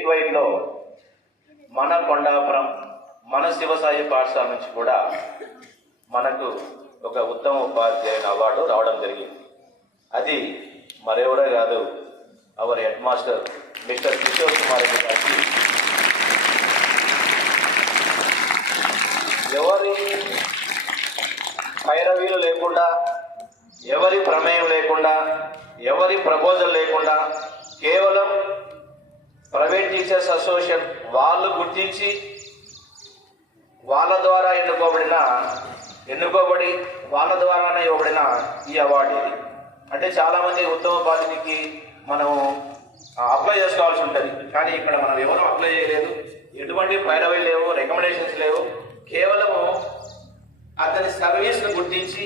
State వైడ్లో మన కొండాపురం మన శివసాయి పాఠశాల నుంచి కూడా మనకు ఒక ఉత్తమ ఉపాధ్యాయుని అవార్డు రావడం జరిగింది. అది మరెవరో కాదు, hour head master mister Kishore Kumar Reddy గారికి. ఎవరి పైరవీలు లేకుండా, ఎవరి ప్రమేయం లేకుండా, ఎవరి ప్రపోజల్ లేకుండా, కేవలం ప్రైవేట్ టీచర్స్ అసోసియేషన్ వాళ్ళు గుర్తించి వాళ్ళ ద్వారా ఎన్నుకోబడి వాళ్ళ ద్వారానే ఇవ్వబడిన ఈ అవార్డు ఇది. అంటే చాలామంది ఉత్తమ ఉపాధికి మనం అప్లై చేసుకోవాల్సి ఉంటుంది, కానీ ఇక్కడ మనం ఎవరు అప్లై చేయలేదు, ఎటువంటి పైరవీ లేవు, రికమెండేషన్స్ లేవు. కేవలము అతని సర్వీస్ను గుర్తించి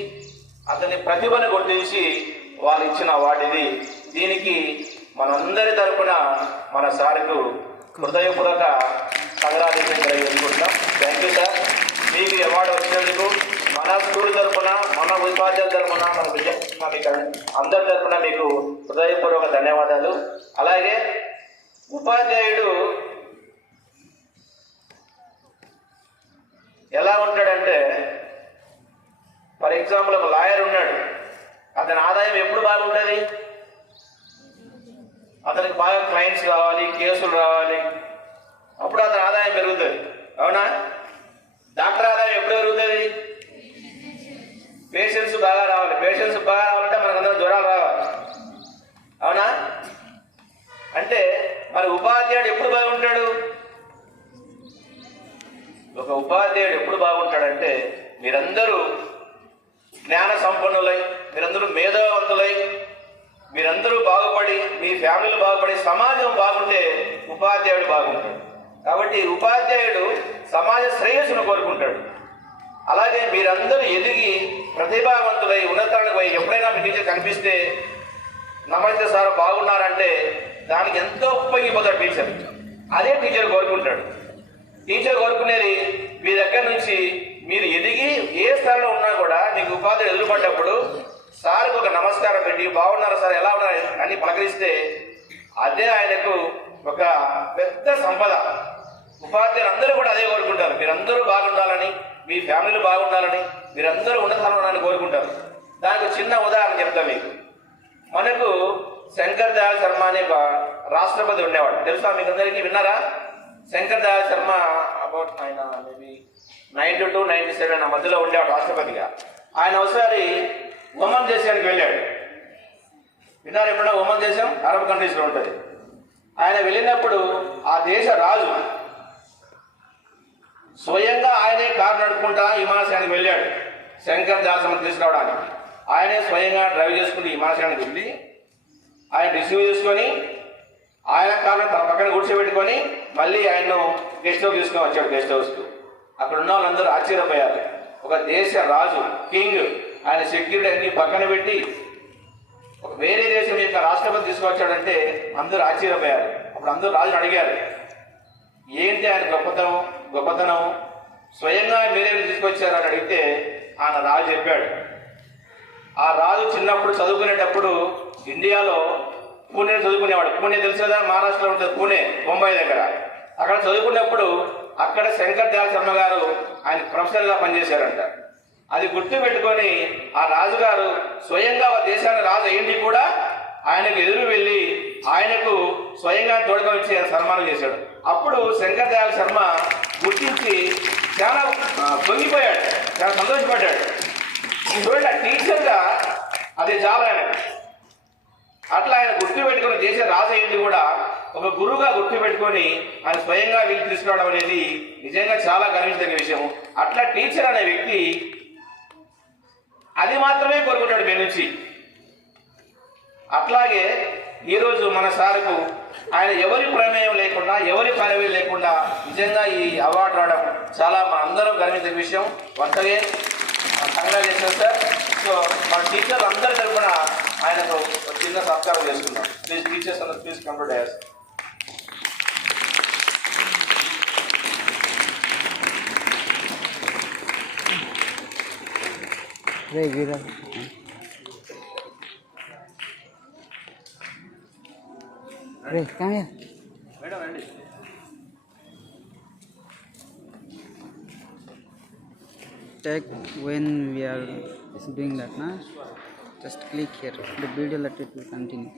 అతని ప్రతిభను గుర్తించి వాళ్ళు ఇచ్చిన అవార్డు ఇది. దీనికి మనందరి తరపున మన సార్కు హృదయపూర్వక సంగ్రాధించడం తెలియజేసుకుంటున్నాం. Thank you sir. మీకు అవార్డు వచ్చినందుకు మన స్కూల్ తరఫున, మన ఉపాధ్యాయుల తరఫున, మన విద్యార్థి అందరి తరఫున మీకు హృదయపూర్వక ధన్యవాదాలు. అలాగే ఉపాధ్యాయుడు ఎలా ఉంటాడంటే, ఫర్ ఎగ్జాంపుల్ ఒక లాయర్ ఉన్నాడు, అతని ఆదాయం ఎప్పుడు బాగుంటుంది? అతనికి బాగా క్లయింట్స్ రావాలి, కేసులు రావాలి, అప్పుడు అతని ఆదాయం పెరుగుతుంది. అవునా? డాక్టర్ ఆదాయం ఎప్పుడు పెరుగుతుంది? పేషెంట్స్ బాగా రావాలి. పేషెంట్స్ బాగా రావాలంటే మనకందరం జ్వరాలు రావాలి. అవునా? అంటే మరి ఉపాధ్యాయుడు ఎప్పుడు బాగుంటాడు? ఒక ఉపాధ్యాయుడు ఎప్పుడు బాగుంటాడంటే, మీరందరూ జ్ఞాన సంపన్నులై, మీరందరూ మేధావంతులై, మీరందరూ బాగుపడి, మీ ఫ్యామిలీలు బాగుపడి, సమాజం బాగుంటే ఉపాధ్యాయుడు బాగుంటాడు. కాబట్టి ఉపాధ్యాయుడు సమాజ శ్రేయస్సును కోరుకుంటాడు. అలాగే మీరందరూ ఎదిగి ప్రతిభావంతులై ఉన్నతానికి పోయి ఎప్పుడైనా మీ టీచర్ కనిపిస్తే నమస్తే సార్ బాగున్నారంటే దానికి ఎంతో ఉపయోగపడతాడు టీచర్. అదే టీచర్ కోరుకుంటాడు. టీచర్ కోరుకునేది మీ దగ్గర నుంచి మీరు ఎదిగి ఏ స్థాయిలో ఉన్నా కూడా మీకు ఉపాధ్యాయుడు ఎదురుపడ్డప్పుడు సార్కి ఒక నమస్కారం పెట్టి బాగున్నారా సార్, ఎలా ఉన్నారు అని పలకరిస్తే అదే ఆయనకు ఒక పెద్ద సంపద. ఉపాధ్యాయులు అందరూ కూడా అదే కోరుకుంటారు. మీరందరూ బాగుండాలని, మీ ఫ్యామిలీలు బాగుండాలని, మీరందరూ ఉన్నతాలని కోరుకుంటారు. దానికి చిన్న ఉదాహరణ చెప్తాను మీకు. మనకు శంకర్ దయాళ్ శర్మ అనే ఒక రాష్ట్రపతి ఉండేవాడు, తెలుసా మీకు అందరికీ? విన్నారా? శంకర్ దయాళ్ శర్మ అబౌట్ ఆయన మేబీ 92, 97 ఆ మధ్యలో ఉండేవాడు రాష్ట్రపతిగా. ఆయన ఒకసారి ఒమన్ దేశానికి వెళ్ళాడు. విన్నారు ఎప్పుడైనా? ఒమన్ దేశం అరబ్ కంట్రీస్లో ఉంటుంది. ఆయన వెళ్ళినప్పుడు ఆ దేశ రాజు స్వయంగా ఆయనే కారు నడుపుకుంటా విమానాశ్రయానికి వెళ్ళాడు శంకర్ దాసను తీసుకురావడానికి. ఆయనే స్వయంగా డ్రైవ్ చేసుకుని విమానాశ్రయానికి వెళ్ళి ఆయన రిసీవ్ చేసుకొని ఆయన కారును తన పక్కన కూర్చోబెట్టుకొని మళ్ళీ ఆయన్ను గెస్ట్ హౌస్ తీసుకొని వచ్చాడు. గెస్ట్ హౌస్కు అక్కడ ఉన్న వాళ్ళందరూ ఆశ్చర్యపోయారు. ఒక దేశ రాజు, కింగ్, ఆయన సెక్యూరిటీ అన్ని పక్కన పెట్టి ఒక వేరే దేశం యొక్క రాష్ట్రపతి తీసుకొచ్చాడంటే అందరూ ఆశ్చర్యపోయారు. అప్పుడు అందరూ రాజుని అడిగారు, ఏంటి ఆయన గొప్పతనం స్వయంగా మీరే తీసుకొచ్చారని అడిగితే ఆయన రాజు చెప్పాడు. ఆ రాజు చిన్నప్పుడు చదువుకునేటప్పుడు ఇండియాలో పూణే చదువుకునేవాడు. పూణే తెలుసు కదా, మహారాష్ట్రలో ఉంటుంది పూణే, ముంబై దగ్గర. అక్కడ చదువుకున్నప్పుడు అక్కడ శంకర్ దయాళ్ శర్మ గారు ఆయన ప్రొఫెసర్గా పనిచేశారంట. అది గుర్తు పెట్టుకొని ఆ రాజుగారు స్వయంగా ఆ దేశానికి రాజు అయ్యింది కూడా ఆయనకు ఎదురు వెళ్ళి ఆయనకు స్వయంగా తోడుగా వచ్చి ఆయన సన్మానం చేశాడు. అప్పుడు శంకర్ దయాళ్ శర్మ గుర్తించి చాలా పొంగిపోయాడు, చాలా సంతోషపడ్డాడు. చూడండి, ఆ టీచర్గా అది చాలా ఆయనకు. అట్లా ఆయన గుర్తు పెట్టుకుని దేశ రాజు అయ్యింది కూడా ఒక గురువుగా గుర్తు పెట్టుకొని ఆయన స్వయంగా వీళ్ళు తీసుకురావడం అనేది నిజంగా చాలా గర్వించదగిన విషయం. అట్లా టీచర్ అనే వ్యక్తి అది మాత్రమే కోరుకుంటాడు మీ నుంచి. అట్లాగే ఈరోజు మన సార్కు ఆయన ఎవరి ప్రమేయం లేకుండా, ఎవరి పరవీ లేకుండా నిజంగా ఈ అవార్డు రావడం చాలా మన అందరం గర్వించే విషయం. వంతగే కంగ్రాచులేషన్ సార్. సో మన టీచర్లు అందరి తరఫున ఆయనకు చిన్న సత్కారం చేసుకున్నాం. ప్లీజ్ టీచర్స్ అందరూ please come to dais. Come here. Madam, Take when we are doing that, na? Just click here. The video let it will continue.